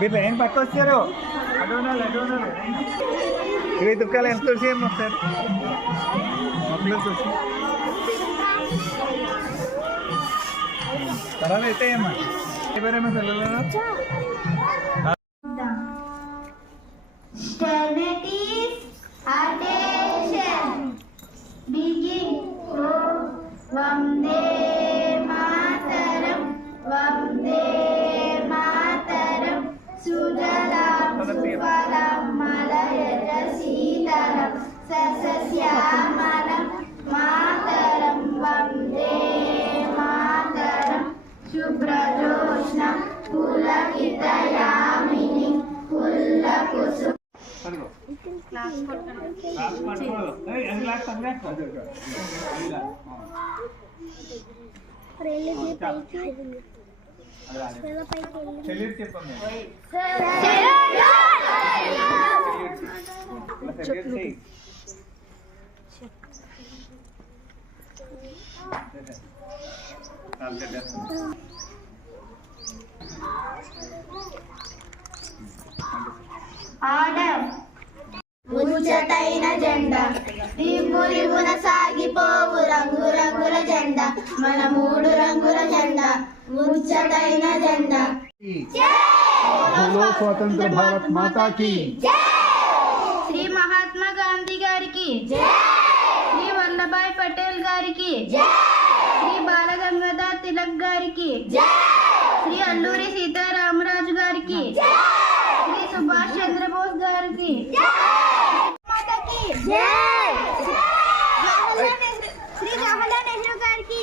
మీరు లైన్ పక్క వచ్చారు ఇవి దుఃఖాలు ఎంత వచ్చేయమ్మా ఒకసారి మొక్కలు చూసి తర్వాత అవుతాయమ్మా అయిపోయారమ్మా పిల్లలు వందే మాతరం వందే మాతరం సుజలాం సుఫలం మలయజ శీతలం సస్యశ్యామలం మాతరం వందే మాతరం శుభ్రజోష్ణం పులకితయామిని పుల్లకుసుమ ఆర్డర్ ముచ్చటైన జెండా రివ్వు రివ్వున సాగిపోవు రంగు రంగుల జెండా మన 3 రంగుల జెండా ముచ్చటైన జెండా స్వతంత్ర భారత్ మాతా కీ శ్రీ మహాత్మా గాంధీ గారికి శ్రీ వల్లభాయ్ పటేల్ గారికి శ్రీ బాలగంగాధర్ తిలక్ గారికి శ్రీ అల్లూరి సీతారామరాజు గారికి శ్రీ సుభాష్ చంద్రబోస్ గారికి శ్రీ జవహర్లాల్ నెహ్రూ గారికి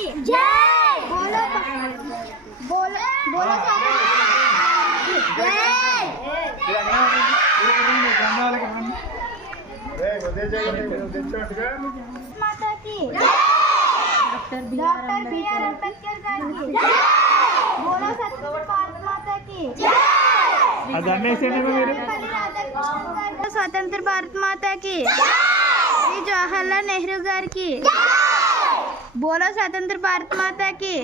డాక్టర్ బిఆర్ అంబేద్కర్ గారికి బోలో సత్యవతి భారత మాతా की స్వతంత్ర భారత మాతా की శ్రీ జవహర్లాల్ నెహ్రూ గారికి బోలో స్వతంత్ర భారత మాతా की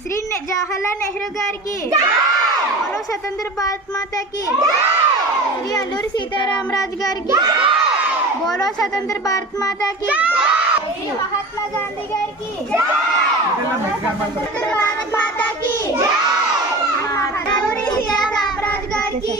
శ్రీ జవహర్లాల్ నెహ్రూ గారికి బోలో స్వతంత్ర భారత మాతా की శ్రీ అల్లూరి సీతారామరాజు గారికి బోలో స్వతంత్ర భారత మాతా की శ్రీ మహాత్మా గాంధీ గారికి భారత మాతా की అల్లూరి సీతారామరాజు గారికి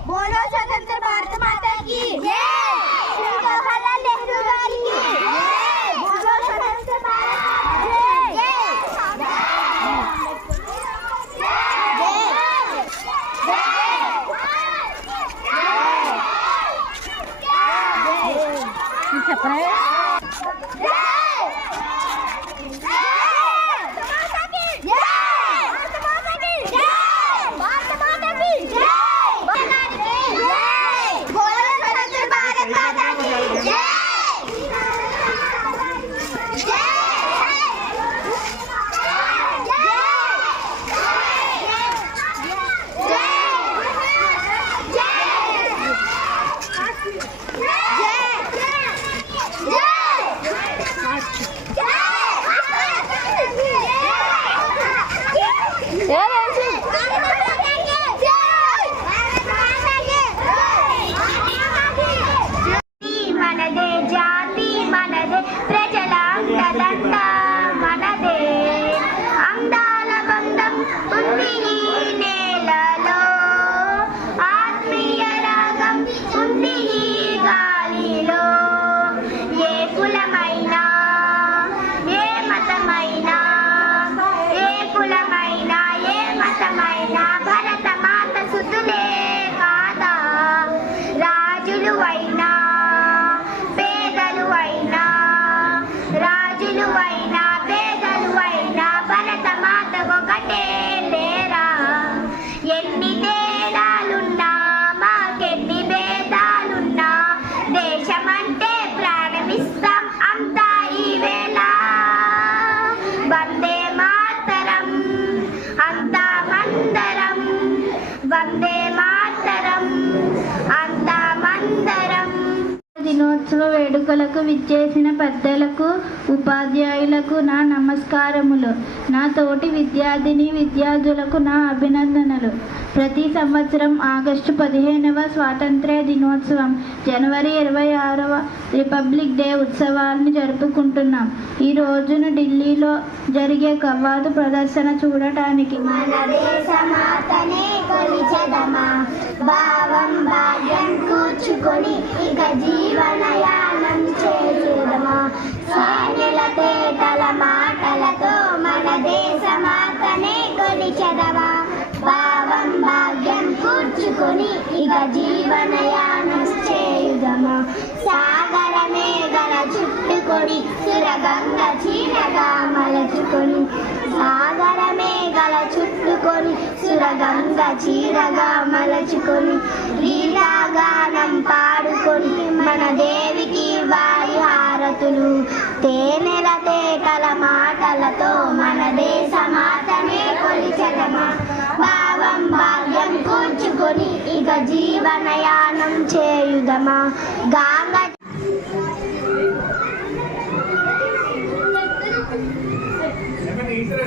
बोलो स्वतंत्र भारत माता की श्री जवाहरलाल नेहरू गाరికి बोलो स्वतंत्र भारत వందే మాతరం అంతా మందరం. దినోత్సవ వేడుకలకు విచ్చేసిన పెద్దలకు, ఉపాధ్యాయులకు నా నమస్కారములు. నా తోటి విద్యార్థులకు నా అభినందనలు. ప్రతి సంవత్సరం ఆగస్టు 15వ స్వాతంత్ర్య దినోత్సవం, జనవరి 26వ రిపబ్లిక్ డే ఉత్సవాలను జరుపుకుంటున్నాం. ఈ రోజును ఢిల్లీలో జరిగే కవ్వాతు ప్రదర్శన చూడటానికి మన దేశమాతనే కొలిచెదమా, భావం భాగ్యం కూర్చుకొని ఇక జీవనయానం చేయుదమా. సాయల తేటల మాటలతో మన దేశమాతనే కొలిచెదమా, భావం భాగ్యం కూర్చుకొని ఇక జీవనయానం చేయుదమా. సాగర మేఘల చుట్టుకొని సురగంగ చీరగా మలచుకొని, సాగర మేఘల చుట్టుకొని సురగంగ చీరగా మలచుకొని, లీలాగానం పాడుకొని మన దేవికి వారి హారతులు. తేనెల తేటల మాటలతో మన దేశమాతనే కొలిచెదమా, భావం భాగ్యం కూర్చుకొని ఇక జీవనయానం చేయుదమా. గాంగ ఈశ్వర